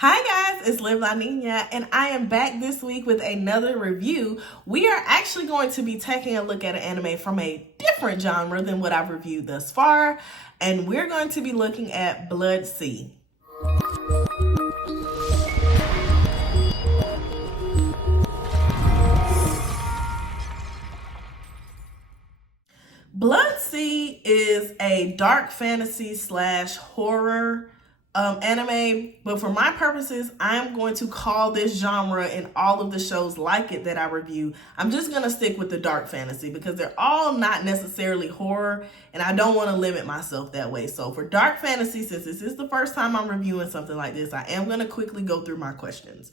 Hi guys, it's Liv La Nina, and I am back this week with another review. We are actually going to be taking a look at an anime from a different genre than what I've reviewed thus far, and we're going to be looking at Blood-C. Blood-C is a dark fantasy / horror anime, but for my purposes, I'm going to call this genre and all of the shows like it that I review, I'm just going to stick with the dark fantasy because they're all not necessarily horror, and I don't want to limit myself that way. So for dark fantasy, since this is the first time I'm reviewing something like this, I am going to quickly go through my questions.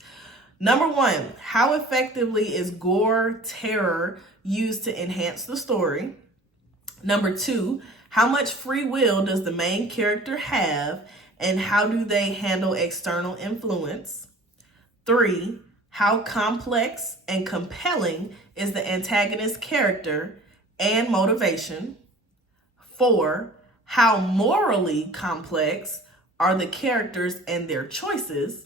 Number one, how effectively is gore terror used to enhance the story? Number two, how much free will does the main character have, and how do they handle external influence? 3, how complex and compelling is the antagonist character and motivation? 4, how morally complex are the characters and their choices?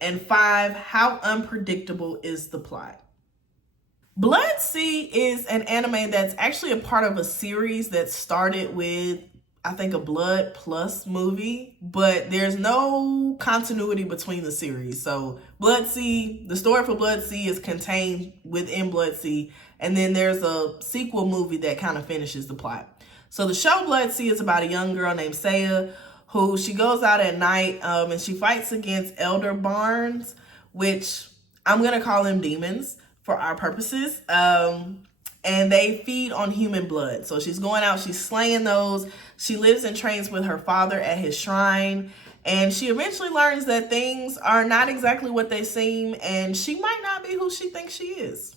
And 5, how unpredictable is the plot? Blood-C is an anime that's actually a part of a series that started with, I think, a Blood Plus movie, but there's no continuity between the series. So Blood-C, the story for Blood-C is contained within Blood-C, and then there's a sequel movie that kind of finishes the plot. So the show Blood-C is about a young girl named Saya, who she goes out at night and she fights against Elder Barns, which I'm going to call them demons for our purposes. And they feed on human blood. So she's going out, she's slaying those. She lives and trains with her father at his shrine. And she eventually learns that things are not exactly what they seem, and she might not be who she thinks she is.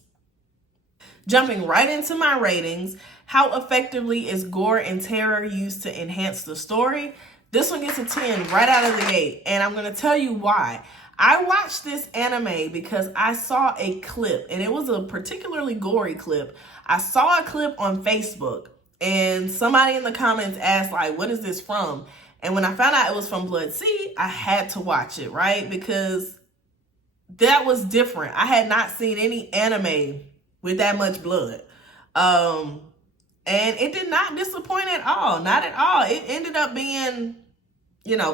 Jumping right into my ratings, how effectively is gore and terror used to enhance the story? This one gets a 10 right out of the gate, and I'm going to tell you why. I watched this anime because I saw a clip, and it was a particularly gory clip. I saw a clip on Facebook, and somebody in the comments asked, like, what is this from? And when I found out it was from Blood-C, I had to watch it, right? Because that was different. I had not seen any anime with that much blood. And it did not disappoint at all. Not at all. It ended up being,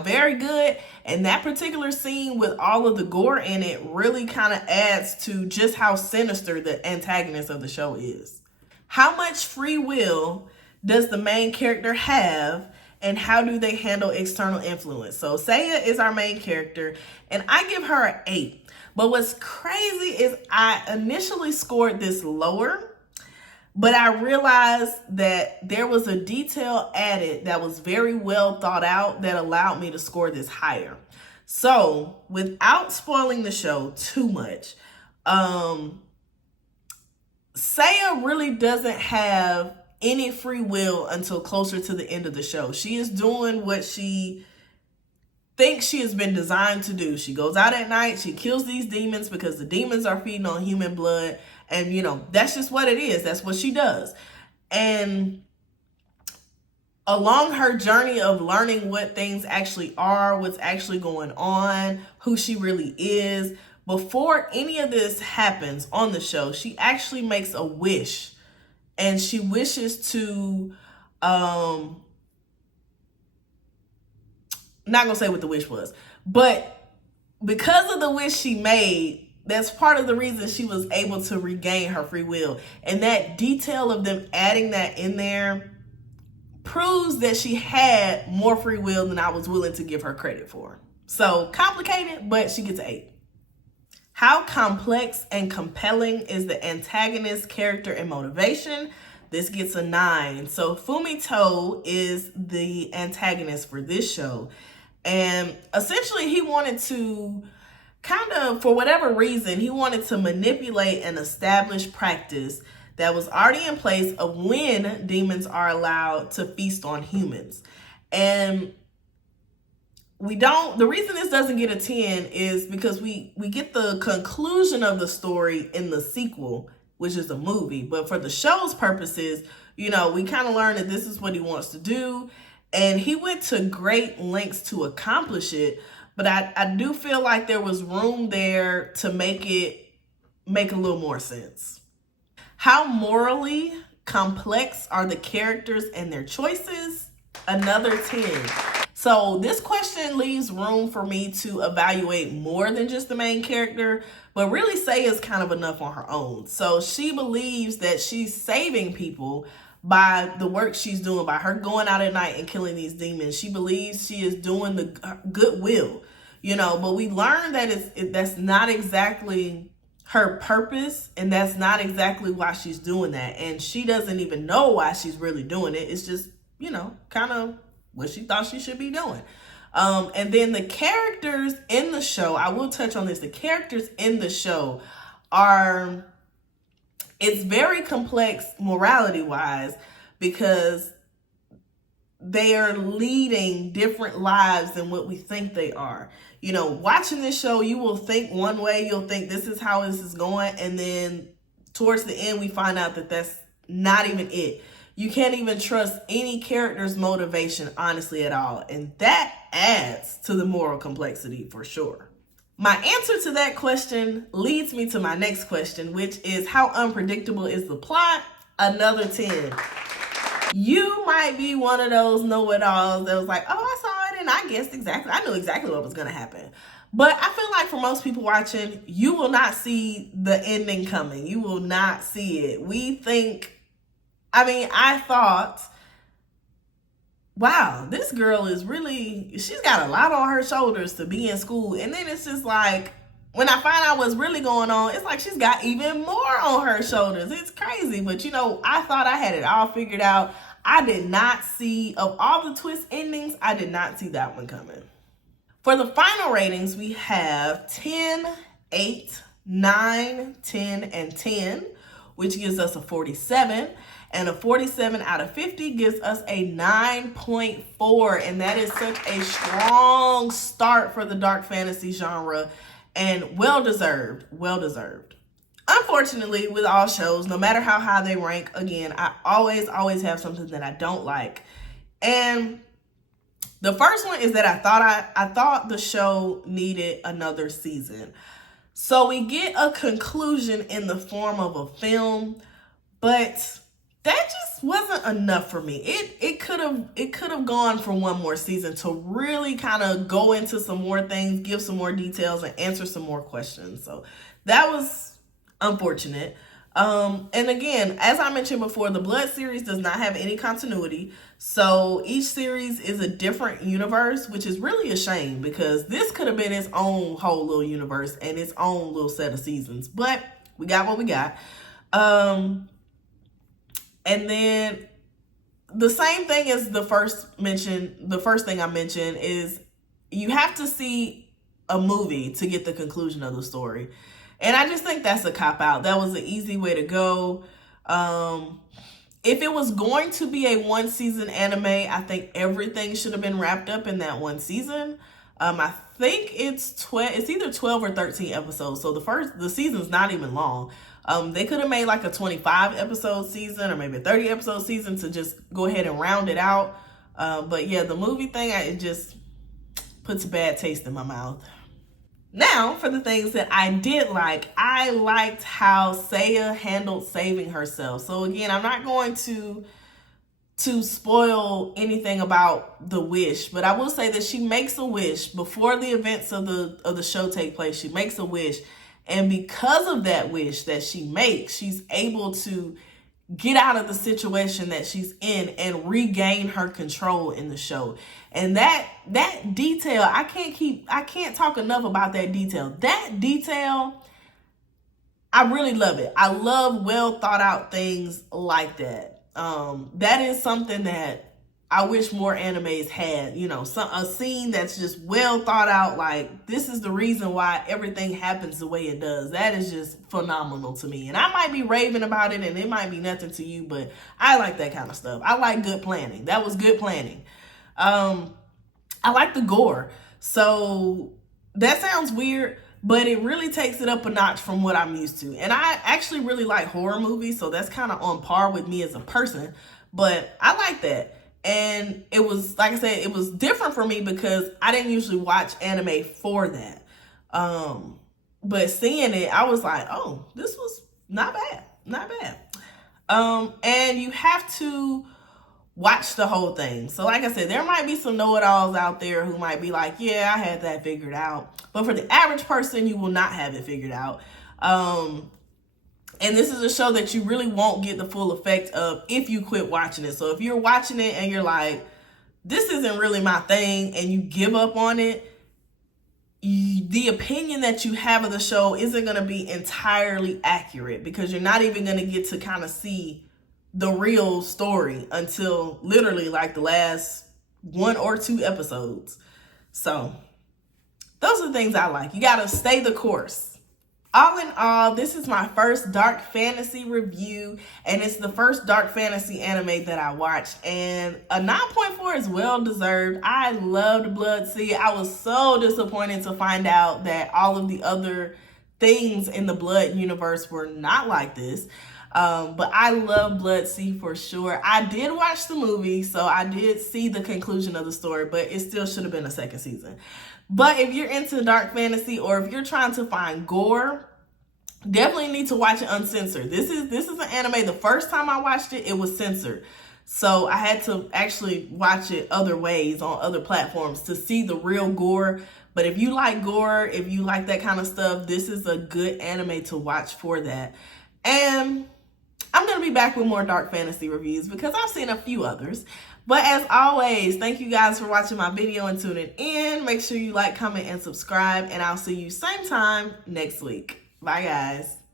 very good. And that particular scene with all of the gore in it really kind of adds to just how sinister the antagonist of the show is. How much free will does the main character have, and how do they handle external influence? So Saya is our main character, and I give her an 8. But what's crazy is I initially scored this lower, but I realized that there was a detail added that was very well thought out that allowed me to score this higher. So without spoiling the show too much, Saya really doesn't have any free will until closer to the end of the show. She is doing what she thinks she has been designed to do. She goes out at night, she kills these demons because the demons are feeding on human blood. And, that's just what it is. That's what she does. And along her journey of learning what things actually are, what's actually going on, who she really is, before any of this happens on the show, she actually makes a wish. And she wishes to, not gonna say what the wish was, but because of the wish she made, that's part of the reason she was able to regain her free will. And that detail of them adding that in there proves that she had more free will than I was willing to give her credit for. So complicated, but she gets an 8. How complex and compelling is the antagonist character and motivation? This gets a 9. So Fumito is the antagonist for this show. And essentially he wanted to for whatever reason, he wanted to manipulate an established practice that was already in place of when demons are allowed to feast on humans. And the reason this doesn't get a 10 is because we get the conclusion of the story in the sequel, which is a movie. But for the show's purposes, we kind of learn that this is what he wants to do. And he went to great lengths to accomplish it. But I do feel like there was room there to make a little more sense. How morally complex are the characters and their choices? Another 10. So this question leaves room for me to evaluate more than just the main character, but really Seiya's kind of enough on her own. So she believes that she's saving people by the work she's doing, by her going out at night and killing these demons. She believes she is doing the goodwill, but we learned that that's not exactly her purpose, and that's not exactly why she's doing that. And she doesn't even know why she's really doing it. It's just, kind of what she thought she should be doing. And then the characters in the show, I will touch on this. The characters in the show it's very complex morality wise, because they are leading different lives than what we think they are. Watching this show, you will think one way, you'll think this is how this is going, and then towards the end, we find out that that's not even it. You can't even trust any character's motivation, honestly, at all. And that adds to the moral complexity for sure. My answer to that question leads me to my next question, which is, how unpredictable is the plot? Another 10. You might be one of those know-it-alls that was like, oh, I saw it and I knew exactly what was going to happen. But I feel like for most people watching, you will not see the ending coming. You will not see it. I thought, wow, this girl she's got a lot on her shoulders to be in school. And then it's just like, when I find out what's really going on, it's like she's got even more on her shoulders. It's crazy. But, I thought I had it all figured out. I did not see, of all the twist endings, I did not see that one coming. For the final ratings, we have 10, 8, 9, 10, and 10, which gives us a 47. And a 47 out of 50 gives us a 9.4. And that is such a strong start for the dark fantasy genre. And well-deserved. Unfortunately, with all shows, no matter how high they rank, again, I always have something that I don't like. And the first one is that I thought the show needed another season. So we get a conclusion in the form of a film, but that just wasn't enough for me. It could have gone for one more season to really kind of go into some more things, give some more details, and answer some more questions. So that was unfortunate. And again, as I mentioned before, the Blood series does not have any continuity. So each series is a different universe, which is really a shame, because this could have been its own whole little universe and its own little set of seasons. But we got what we got. And then the same thing as the first thing I mentioned is you have to see a movie to get the conclusion of the story. And I just think that's a cop-out. That was an easy way to go. If it was going to be a one-season anime, I think everything should have been wrapped up in that one season. I think it's either 12 or 13 episodes. So the season's not even long. They could have made like a 25 episode season or maybe a 30 episode season to just go ahead and round it out. But yeah, the movie thing, it just puts a bad taste in my mouth. Now, for the things that I did like, I liked how Seiya handled saving herself. So again, I'm not going to spoil anything about the wish, but I will say that she makes a wish before the events of the show take place. She makes a wish, and because of that wish that she makes, she's able to get out of the situation that she's in and regain her control in the show. And that detail, I can't talk enough about that detail. That detail, I really love it. I love well thought out things like that. That is something that I wish more animes had, a scene that's just well thought out. Like, this is the reason why everything happens the way it does. That is just phenomenal to me. And I might be raving about it and it might be nothing to you, but I like that kind of stuff. I like good planning. That was good planning. I like the gore. So that sounds weird, but it really takes it up a notch from what I'm used to. And I actually really like horror movies, so that's kind of on par with me as a person, but I like that. And it was, like I said, it was different for me because I didn't usually watch anime for that. But seeing it, I was like, oh, this was not bad. Not bad. And you have to watch the whole thing. So like I said, there might be some know-it-alls out there who might be like, yeah, I had that figured out. But for the average person, you will not have it figured out. And this is a show that you really won't get the full effect of if you quit watching it. So if you're watching it and you're like, this isn't really my thing, and you give up on it, the opinion that you have of the show isn't going to be entirely accurate, because you're not even going to get to kind of see the real story until literally like the last 1 or 2 episodes. So those are the things I like. You got to stay the course. All in all, this is my first dark fantasy review, and it's the first dark fantasy anime that I watched, and a 9.4 is well deserved. I loved Blood-C. I was so disappointed to find out that all of the other things in the Blood universe were not like this. But I love Blood-C for sure. I did watch the movie, so I did see the conclusion of the story, but it still should have been a second season. But if you're into dark fantasy, or if you're trying to find gore, definitely need to watch it uncensored. This is an anime. The first time I watched it, it was censored. So I had to actually watch it other ways on other platforms to see the real gore. But if you like gore, if you like that kind of stuff, this is a good anime to watch for that. And I'm going to be back with more dark fantasy reviews because I've seen a few others. But as always, thank you guys for watching my video and tuning in. Make sure you like, comment, and subscribe. And I'll see you same time next week. Bye, guys.